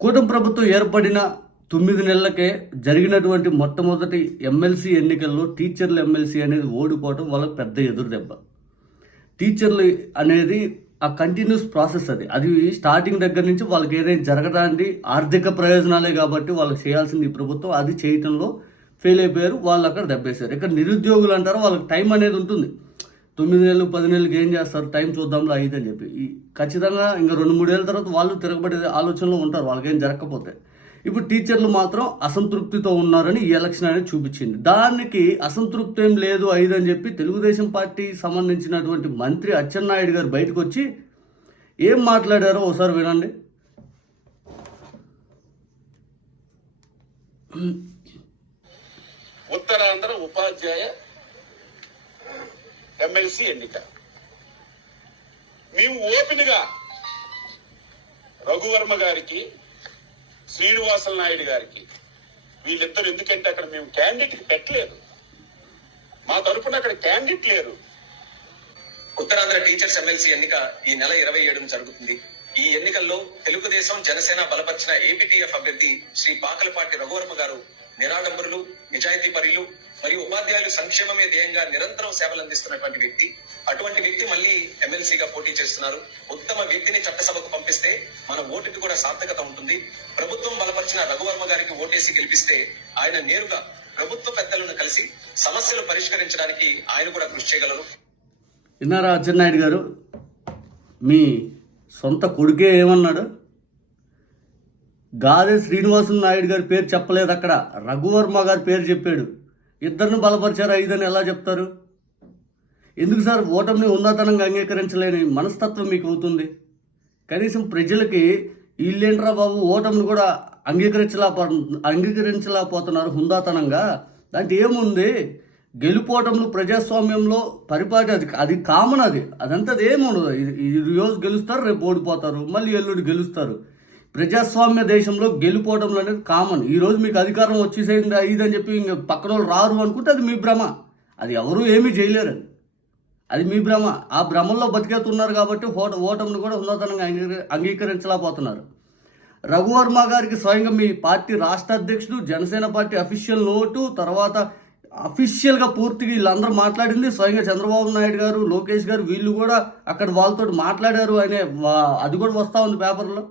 కూటమి ప్రభుత్వం ఏర్పడిన తొమ్మిది నెలలకే జరిగినటువంటి మొట్టమొదటి ఎమ్మెల్సీ ఎన్నికల్లో టీచర్లు ఎమ్మెల్సీ అనేది ఓడిపోవడం వాళ్ళకి పెద్ద ఎదురు దెబ్బ. టీచర్లు అనేది ఆ కంటిన్యూస్ ప్రాసెస్ అది. అది స్టార్టింగ్ దగ్గర నుంచి వాళ్ళకి ఏదైనా జరగడానికి ఆర్థిక ప్రయోజనాలే కాబట్టి వాళ్ళకి చేయాల్సింది ఈ ప్రభుత్వం. అది చేయటంలో ఫెయిల్ అయిపోయారు వాళ్ళు అక్కడ దెబ్బేశారు. ఇక్కడ నిరుద్యోగులు అంటారు వాళ్ళకి టైం అనేది ఉంటుంది. తొమ్మిది నెలలు పది నెలలకి ఏం చేస్తారు? టైం చూద్దాంలో అయితే అని చెప్పి. ఖచ్చితంగా ఇంకా రెండు మూడేళ్ళ తర్వాత వాళ్ళు తిరగబడే ఆలోచనలో ఉంటారు వాళ్ళకేం జరగకపోతే. ఇప్పుడు టీచర్లు మాత్రం అసంతృప్తితో ఉన్నారని ఈ ఎలక్షన్ అనేది చూపించింది. దానికి అసంతృప్తి ఏం లేదు ఐదు అని చెప్పి తెలుగుదేశం పార్టీ సంబంధించినటువంటి మంత్రి అచ్చెన్నాయుడు గారు బయటకు వచ్చి ఏం మాట్లాడారో ఒకసారి వినండి. ఉత్తరాంధ్ర ఉపాధ్యాయ ఎమ్మెల్సీ ఎన్నిక. మేము ఓపెన్గా రఘువర్మ గారికి శ్రీనివాసల నాయుడు గారికి వీళ్ళిద్దరు ఎందుకంటే అక్కడ మేము క్యాండిడేట్ పెట్టలేదు. మా తరపున అక్కడ క్యాండిడేట్ లేరు. ఉత్తరాంధ్ర టీచర్స్ ఎమ్మెల్సీ ఎన్నిక ఈ నెల ఇరవై ఏడున జరుగుతుంది. ఈ ఎన్నికల్లో తెలుగుదేశం జనసేన బలపరిచిన ఏపీటీఎఫ్ అభ్యర్థి శ్రీ పాకలపాటి రఘువర్మ గారు నిరాడంబరులు నిజాయితీ పరులు మరియు ఉపాధ్యాయులు సంక్షేమమే ధ్యేయంగా నిరంతరం సేవలు అందిస్తున్నటువంటి వ్యక్తి. అటువంటి వ్యక్తి మళ్ళీ ఎమ్మెల్సీగా పోటీ చేస్తున్నారు. ఉత్తమ వ్యక్తిని చట్టసభకు పంపిస్తే మన ఓటుకి కూడా సార్థకత ఉంటుంది. ప్రభుత్వం బలపరిచిన రఘువర్మ గారికి ఓటేసి గెలిపిస్తే ఆయన నేరుగా ప్రభుత్వ పెద్దలను కలిసి సమస్యలు పరిష్కరించడానికి ఆయన కూడా కృషి చేయగలరు. విన్నారా అచ్చెన్నాయుడు గారు? మీ సొంత కొడుకే ఏమన్నాడు? గాదే శ్రీనివాసులు నాయుడు గారి పేరు చెప్పలేదు అక్కడ. రఘువర్మ గారి పేరు చెప్పాడు. ఇద్దరిని బలపరిచారు ఐదని ఎలా చెప్తారు? ఎందుకు సార్ ఓటమిని ఉన్నతనంగా అంగీకరించలేని మనస్తత్వం మీకు అవుతుంది? కనీసం ప్రజలకి వీళ్ళేంట్రా బాబు ఓటమిని కూడా అంగీకరించలేపో అంగీకరించలేకపోతున్నారు హుందాతనంగా. దాంట్లో ఏముంది? గెలుపోవటంలో ప్రజాస్వామ్యంలో పరిపాటి అది అది కామన్ అది. అదంతా అది ఏముండదు ఇది ఈ రోజు గెలుస్తారు రేపు ఓడిపోతారు మళ్ళీ ఎల్లుడు గెలుస్తారు. ప్రజాస్వామ్య దేశంలో గెలుపోవటంలో అనేది కామన్. ఈరోజు మీకు అధికారం వచ్చేసేది ఇదని చెప్పి ఇంక పక్కన వాళ్ళు రారు అనుకుంటే అది మీ భ్రమ. అది ఎవరూ ఏమీ చేయలేరు. అది మీ భ్రమ. ఆ భ్రమల్లో బతికేస్తున్నారు కాబట్టి ఓట ఓటమిని కూడా ఉన్నతనంగా అంగీకరించలేకపోతున్నారు. రఘువర్మ గారికి స్వయంగా మీ పార్టీ రాష్ట్ర అధ్యక్షుడు జనసేన పార్టీ అఫీషియల్ నోటు తర్వాత అఫీషియల్గా పూర్తిగా వీళ్ళందరూ మాట్లాడింది. స్వయంగా చంద్రబాబు నాయుడు గారు లోకేష్ గారు వీళ్ళు కూడా అక్కడ వాళ్ళతో మాట్లాడారు అనే అది కూడా వస్తూ ఉంది పేపర్లో.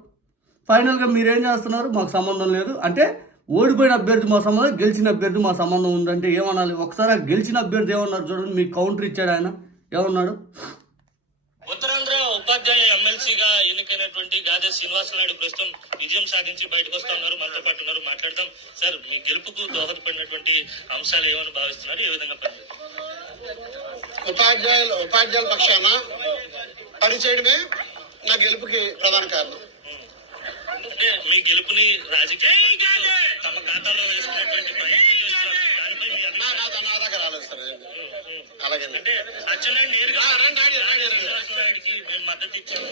ఫైనల్గా మీరేం చేస్తున్నారు? మాకు సంబంధం లేదు. అంటే ఓడిపోయిన అభ్యర్థి మా సంబంధం గెలిచిన అభ్యర్థి మా సంబంధం ఉందంటే ఏమనాలి? ఒకసారి గెలిచిన అభ్యర్థి ఏమన్నారు చూడండి మీకు కౌంటర్ ఇచ్చాడు ఆయన. ఏమన్నాడు? ఉపాధ్యాయ ఎమ్మెల్సీగా ఎన్నికైనటువంటి గాదే శ్రీనివాస నాయుడు ప్రస్తుతం విజయం సాధించి బయటకు వస్తా ఉన్నారు. మనతో పాటు ఉన్నారు. మాట్లాడదాం. సార్ మీ గెలుపుకు దోహదపడినటువంటి అంశాలు ఏమని భావిస్తున్నారు? ఏ విధంగా పనిచేస్తారు ఉపాధ్యాయులు ఉపాధ్యాయుల పక్షాన పనిచేయడమే నా గెలుపుకి ప్రధాన కారణం. అంటే మీ గెలుపుని రాజకీయ తమ ఖాతాలో వేసుకునేటువంటి ప్రయత్నం చేస్తున్నారు. దానిపై మీ అభిప్రాయం? అలాగే అంటే అచ్చెన్నాయుడు నేరుగా ఆ, రండి, రండి, రండి, రండి. శ్రీనివాస నాయుడికి మేము మద్దతు ఇచ్చాము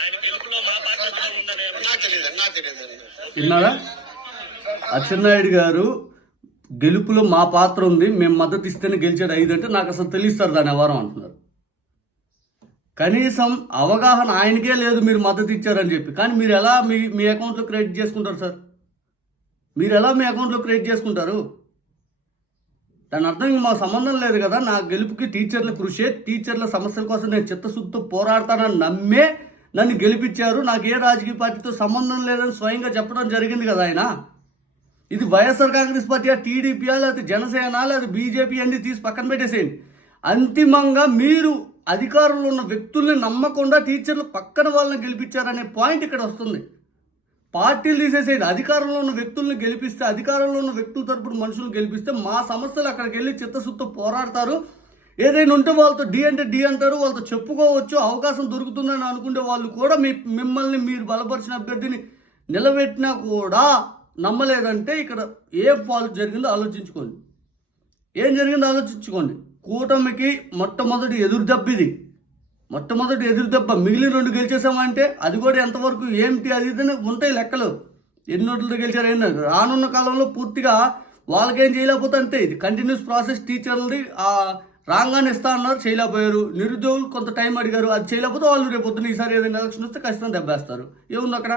ఆయన గెలుపులో మా పాత్ర కూడా ఉందనే నాకు తెలియదు నాకు తెలియదు. విన్నారా? అచ్చెన్నాయుడు గారు గెలుపులో మా పాత్ర ఉంది మేము మద్దతు ఇస్తేనే గెలిచాడు ఐదు అంటే నాకు అసలు తెలిస్తారు దాని ఎవరం అంటున్నారు. కనీసం అవగాహన ఆయనకే లేదు మీరు మద్దతు ఇచ్చారని చెప్పి. కానీ మీరు ఎలా మీ మీ అకౌంట్లో క్రెడిట్ చేసుకుంటారు సార్? మీరు ఎలా మీ అకౌంట్లో క్రెడిట్ చేసుకుంటారు? దాని అర్థం ఇంక మా సంబంధం లేదు కదా. నా గెలుపుకి టీచర్ల కృషి. టీచర్ల సమస్యల కోసం నేను చిత్తశుద్ధితో పోరాడతానని నమ్మే నన్ను గెలిపించారు. నాకు ఏ రాజకీయ పార్టీతో సంబంధం లేదని స్వయంగా చెప్పడం జరిగింది కదా ఆయన. ఇది వైఎస్ఆర్ కాంగ్రెస్ పార్టీ టీడీపీయా లేకపోతే జనసేన లేదా బీజేపీ అన్ని తీసి పక్కన పెట్టేసేయండి. అంతిమంగా మీరు అధికారంలో ఉన్న వ్యక్తుల్ని నమ్మకుండా టీచర్లు పక్కన వాళ్ళని గెలిపించారనే పాయింట్ ఇక్కడ వస్తుంది. పార్టీలు తీసేసేది అధికారంలో ఉన్న వ్యక్తుల్ని గెలిపిస్తే అధికారంలో ఉన్న వ్యక్తుల తరపున మనుషులను గెలిపిస్తే మా సమస్యలు అక్కడికి వెళ్ళి చిత్తశుద్ధితో పోరాడతారు. ఏదైనా ఉంటే వాళ్ళతో డి అంటే డి అంటారు వాళ్ళతో చెప్పుకోవచ్చు అవకాశం దొరుకుతుందని అనుకునే వాళ్ళు కూడా మీ మిమ్మల్ని మీరు బలపరిచిన అభ్యర్థిని నిలబెట్టినా కూడా నమ్మలేదంటే ఇక్కడ ఏ ఫాల్ట్ జరిగిందో ఆలోచించుకోండి. ఏం జరిగిందో ఆలోచించుకోండి. కూటమికి మొట్టమొదటి ఎదురు దెబ్బ ఇది. మొట్టమొదటి ఎదురు దెబ్బ మిగిలిన రెండు గెలిచేసామంటే అది కూడా ఎంతవరకు ఏంటి అది ఇదని ఉంటాయి లెక్కలు. ఎన్ని నోట్లతో గెలిచారు ఏంటి రానున్న కాలంలో పూర్తిగా వాళ్ళకేం చేయలేకపోతే అంతే. ఇది కంటిన్యూస్ ప్రాసెస్ టీచర్లది ఆ రాగానే ఇస్తా అన్నారు చేయలేకపోయారు. నిరుద్యోగులు కొంత టైం అడిగారు అది చేయలేకపోతే వాళ్ళు రేపు పొద్దున్న ఈసారి ఏదైనా ఎలక్షన్ వస్తే ఖచ్చితంగా దెబ్బేస్తారు. ఏముంది అక్కడ?